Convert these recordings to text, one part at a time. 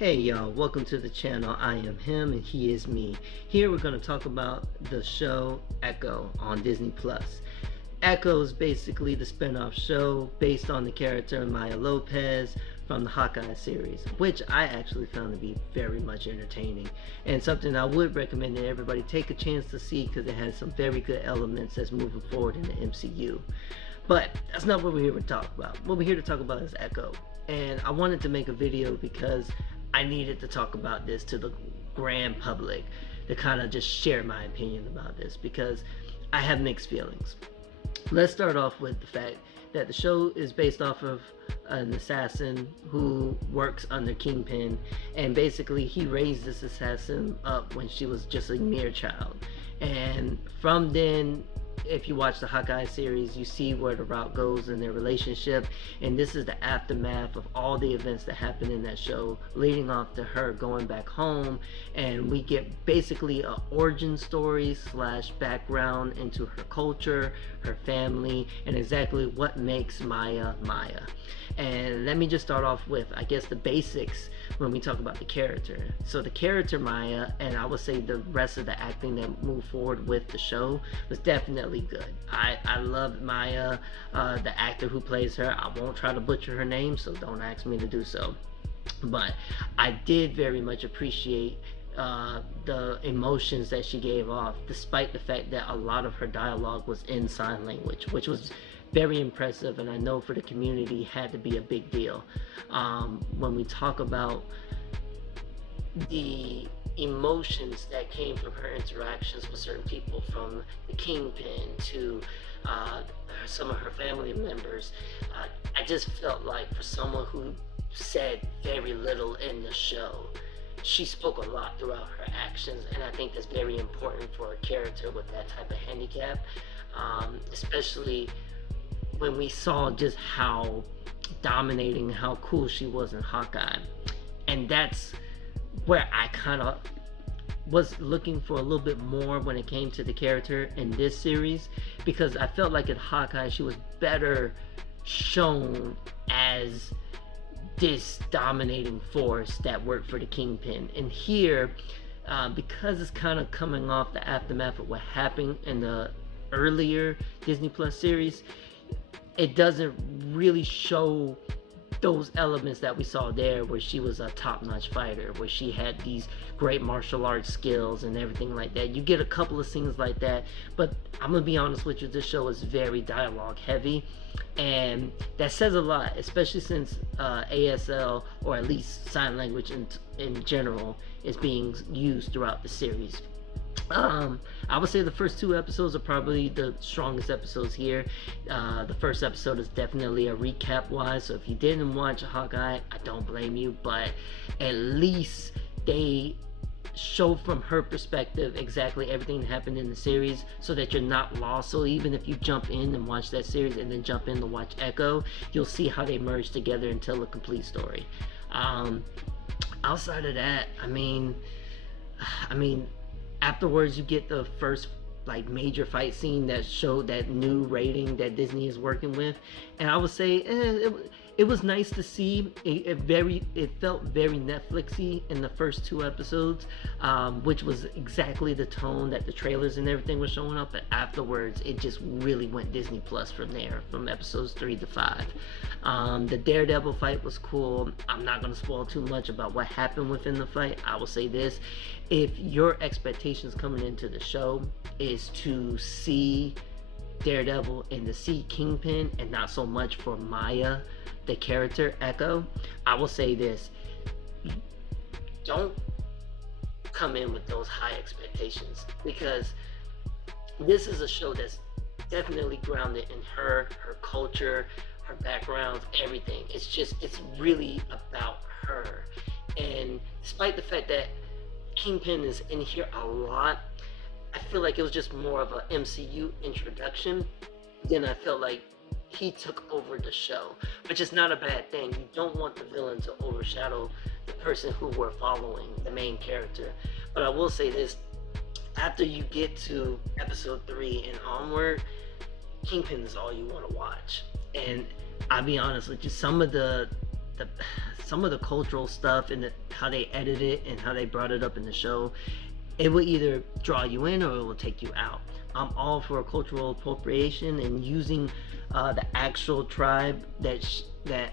Hey y'all, welcome to the channel. I am him and he is me. Here we're going to talk about the show Echo on Disney Plus. Echo is basically the spin-off show based on the character Maya Lopez from the Hawkeye series, which I actually found to be very much entertaining and something I would recommend that everybody take a chance to see because it has some very good elements that's moving forward in the MCU. But that's not what we're here to talk about. What we're here to talk about is Echo. And I wanted to make a video because I needed to talk about this to the grand public to kind of just share my opinion about this because I have mixed feelings. Let's start off with the fact that the show is based off of an assassin who works under Kingpin, and basically he raised this assassin up when she was just a mere child. And from then, if you watch the Hawkeye series, you see where the route goes in their relationship, and this is the aftermath of all the events that happened in that show, leading off to her going back home, and we get basically a origin story slash background into her culture, her family, and exactly what makes Maya Maya. And let me just start off with, I guess, the basics when we talk about the character. So the character Maya, and I would say the rest of the acting that moved forward with the show, was definitely good. I love Maya, the actor who plays her. I won't try to butcher her name, so don't ask me to do so. But I did very much appreciate the emotions that she gave off, despite the fact that a lot of her dialogue was in sign language, which was very impressive, and I know for the community had to be a big deal. When we talk about the emotions that came from her interactions with certain people, from the Kingpin to some of her family members, I just felt like for someone who said very little in the show, she spoke a lot throughout her actions, and I think that's very important for a character with that type of handicap, especially when we saw just how dominating, how cool she was in Hawkeye. And that's where I kind of was looking for a little bit more when it came to the character in this series, because I felt like in Hawkeye she was better shown as this dominating force that worked for the Kingpin. And here, because it's kind of coming off the aftermath of what happened in the earlier Disney Plus series, it doesn't really show those elements that we saw there, where she was a top-notch fighter, where she had these great martial arts skills and everything like that. You get a couple of scenes like that, but I'm gonna be honest with you, this show is very dialogue heavy, and that says a lot, especially since ASL, or at least sign language in general, is being used throughout the series. I would say the first two episodes are probably the strongest episodes here. The first episode is definitely a recap wise, so if you didn't watch Hawkeye, I don't blame you, but at least they show from her perspective exactly everything that happened in the series, so that you're not lost. So even if you jump in and watch that series and then jump in to watch Echo, you'll see how they merge together and tell a complete story. Outside of that, I mean afterwards you get the first like major fight scene that showed that new rating that Disney is working with, and I would say it was nice to see. It felt very Netflixy in the first two episodes, which was exactly the tone that the trailers and everything was showing up. But afterwards, it just really went Disney Plus from there, from episodes 3 to 5. The Daredevil fight was cool. I'm not going to spoil too much about what happened within the fight. I will say this: if your expectations coming into the show is to see Daredevil and to see Kingpin, and not so much for Maya, the character Echo, I will say this: don't come in with those high expectations, because this is a show that's definitely grounded in her culture, her background, everything. It's really about her. And despite the fact that Kingpin is in here a lot, I feel like it was just more of an MCU introduction than I felt like he took over the show, which is not a bad thing. You don't want the villain to overshadow the person who we're following, the main character. But I will say this: after you get to episode 3 and onward, Kingpin is all you want to watch. And I'll be honest with you, some of the some of the cultural stuff and how they edited it and how they brought it up in the show, it will either draw you in or it will take you out. I'm all for cultural appropriation and using the actual tribe that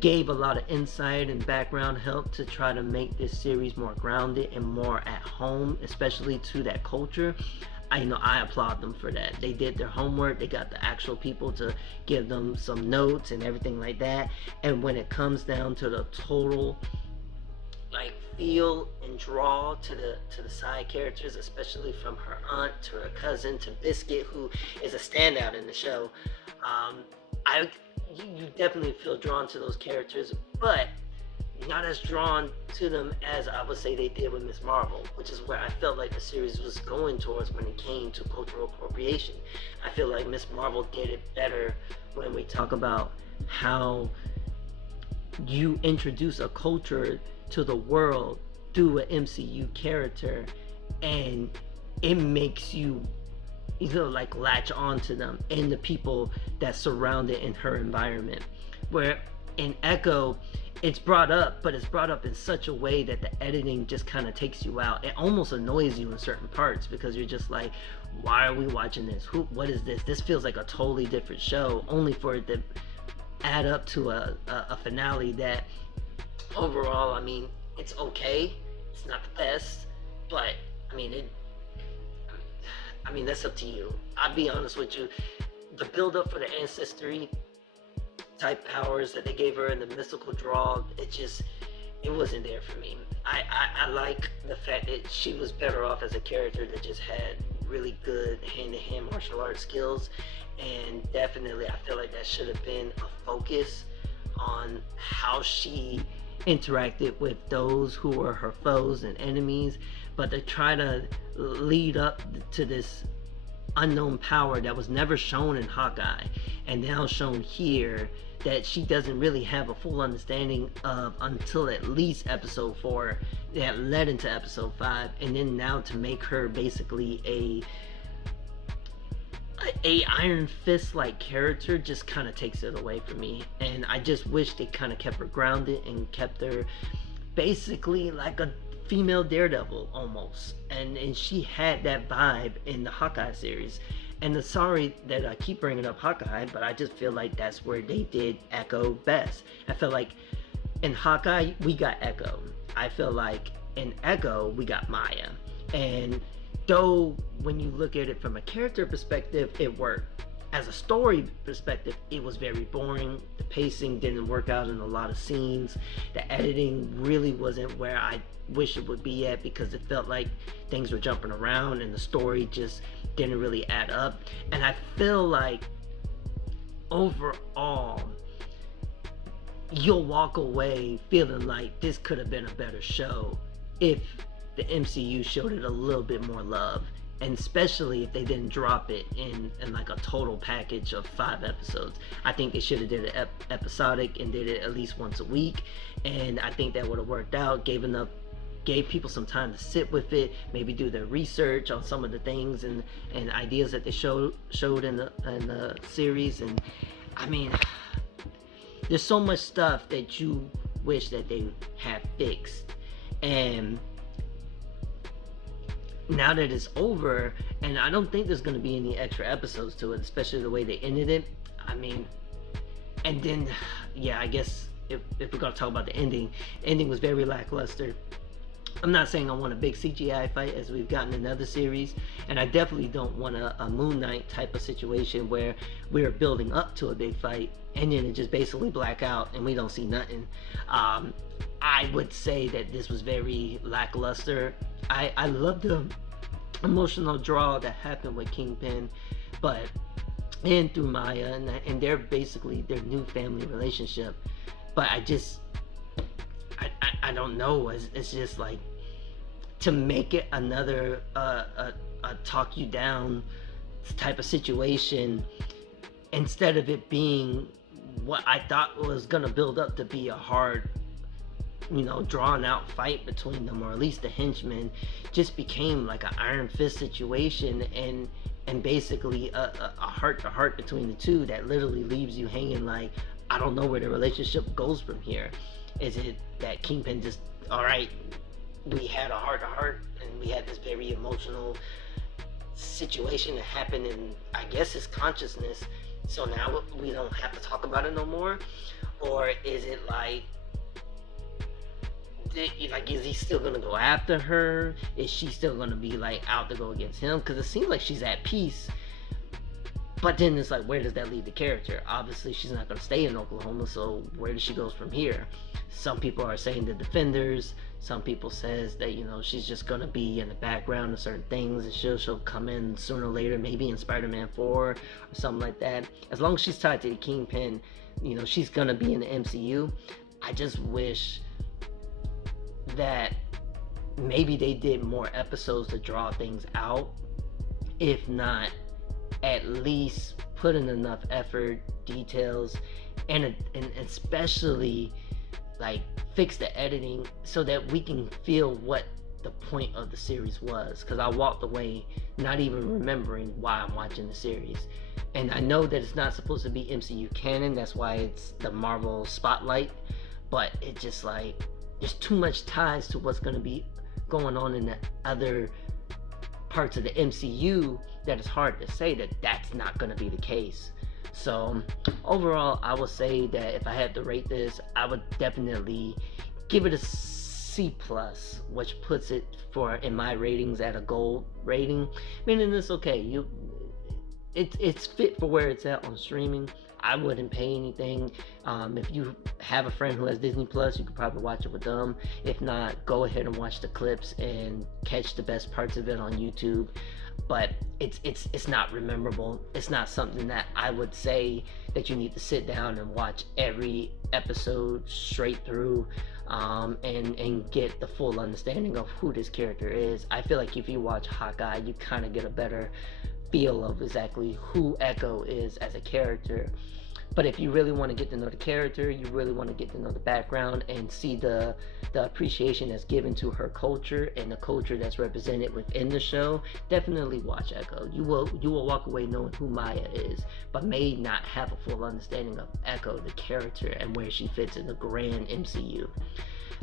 gave a lot of insight and background help to try to make this series more grounded and more at home, especially to that culture. I applaud them for that. They did their homework. They got the actual people to give them some notes and everything like that. And when it comes down to the total like feel and draw to the side characters, especially from her aunt to her cousin to Biscuit, who is a standout in the show, I you definitely feel drawn to those characters, but not as drawn to them as I would say they did with Miss Marvel, which is where I felt like the series was going towards when it came to cultural appropriation. I feel like Miss Marvel did it better when we talk about how you introduce a culture to the world through an MCU character, and it makes you like latch onto them and the people that surround it in her environment. Where in Echo, it's brought up, but it's brought up in such a way that the editing just kind of takes you out. It almost annoys you in certain parts because you're just like, why are we watching this? What is this? This feels like a totally different show, only for it to add up to a finale that overall, I mean, it's okay. It's not the best, but I mean, that's up to you. I'll be honest with you. The build up for the ancestry type powers that they gave her and the mystical draw, it wasn't there for me. I like the fact that she was better off as a character that just had really good hand-to-hand martial arts skills, and definitely I feel like that should have been a focus on how she interacted with those who were her foes and enemies. But to try to lead up to this unknown power that was never shown in Hawkeye and now shown here, that she doesn't really have a full understanding of until at least episode 4, that led into episode 5, and then now to make her basically a Iron Fist like character just kind of takes it away from me. And I just wish they kind of kept her grounded and kept her basically like a female Daredevil almost, and she had that vibe in the Hawkeye series. And sorry that I keep bringing up Hawkeye, but I just feel like that's where they did Echo best. I feel like in Hawkeye we got Echo. I feel like in Echo we got Maya. And though when you look at it from a character perspective, it worked. As a story perspective, it was very boring. The pacing didn't work out in a lot of scenes. The editing really wasn't where I wish it would be at, because it felt like things were jumping around and the story just didn't really add up. And I feel like overall you'll walk away feeling like this could have been a better show if the MCU showed it a little bit more love, and especially if they didn't drop it in like a total package of 5 episodes. I think they should have did it episodic and did it at least once a week, and I think that would have worked out, gave people some time to sit with it, maybe do their research on some of the things and ideas that they showed in the series. And I mean, there's so much stuff that you wish that they had fixed, and now that it's over, and I don't think there's going to be any extra episodes to it, especially the way they ended it. I mean, and then yeah, I guess if we're going to talk about the ending was very lackluster. I'm not saying I want a big CGI fight as we've gotten in other series, and I definitely don't want a Moon Knight type of situation where we're building up to a big fight and then it just basically black out and we don't see nothing. I would say that this was very lackluster. I love the emotional draw that happened with Kingpin, and through Maya, and they're basically their new family relationship. But I don't know. It's just like, to make it another a talk you down type of situation, instead of it being what I thought was gonna build up to be a hard, drawn out fight between them, or at least the henchmen, just became like an Iron Fist situation, and basically a heart to heart between the two that literally leaves you hanging like, I don't know where the relationship goes from here. Is it that Kingpin just, all right, we had a heart to heart and we had this very emotional situation that happened in, I guess, his consciousness, so now we don't have to talk about it no more? Or is it like, is he still gonna go after her? Is she still gonna be like out to go against him? Because it seems like she's at peace, but then it's like, where does that leave the character? Obviously she's not gonna stay in Oklahoma, so where does she go from here? Some people are saying the Defenders. Some people says that, you know, she's just gonna be in the background of certain things, and she'll come in sooner or later, maybe in Spider-Man 4 or something like that. As long as she's tied to the Kingpin, you know, she's gonna be in the MCU. I just wish that maybe they did more episodes to draw things out. If not, at least put in enough effort, details, and especially like fix the editing so that we can feel what the point of the series was. Because I walked away not even remembering why I'm watching the series. And I know that it's not supposed to be MCU canon, that's why it's the Marvel spotlight, but it just like, there's too much ties to what's going to be going on in the other parts of the MCU that it's hard to say that that's not going to be the case. So overall, I would say that if I had to rate this, I would definitely give it a C+, which puts it in my ratings at a gold rating, meaning it's okay. It's fit for where it's at on streaming. I wouldn't pay anything. If you have a friend who has Disney Plus, you could probably watch it with them. If not, go ahead and watch the clips and catch the best parts of it on YouTube. But it's not memorable. It's not something that I would say that you need to sit down and watch every episode straight through, and get the full understanding of who this character is. I feel like if you watch Hawkeye, you kind of get a better feel of exactly who Echo is as a character. But if you really want to get to know the character, you really want to get to know the background and see the appreciation that's given to her culture and the culture that's represented within the show, definitely watch Echo. You will walk away knowing who Maya is, but may not have a full understanding of Echo, the character, and where she fits in the grand MCU.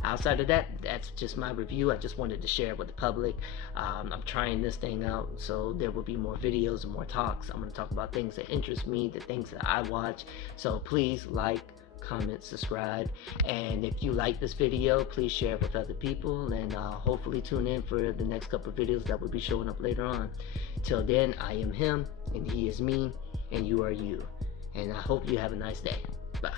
Outside of that, that's just my review. I just wanted to share it with the public. I'm trying this thing out, so there will be more videos and more talks. I'm going to talk about things that interest me, the things that I watch. So please like, comment, subscribe, and if you like this video, please share it with other people, and hopefully tune in for the next couple of videos that will be showing up later on. Till then, I am him, and he is me, and you are you. And I hope you have a nice day. Bye.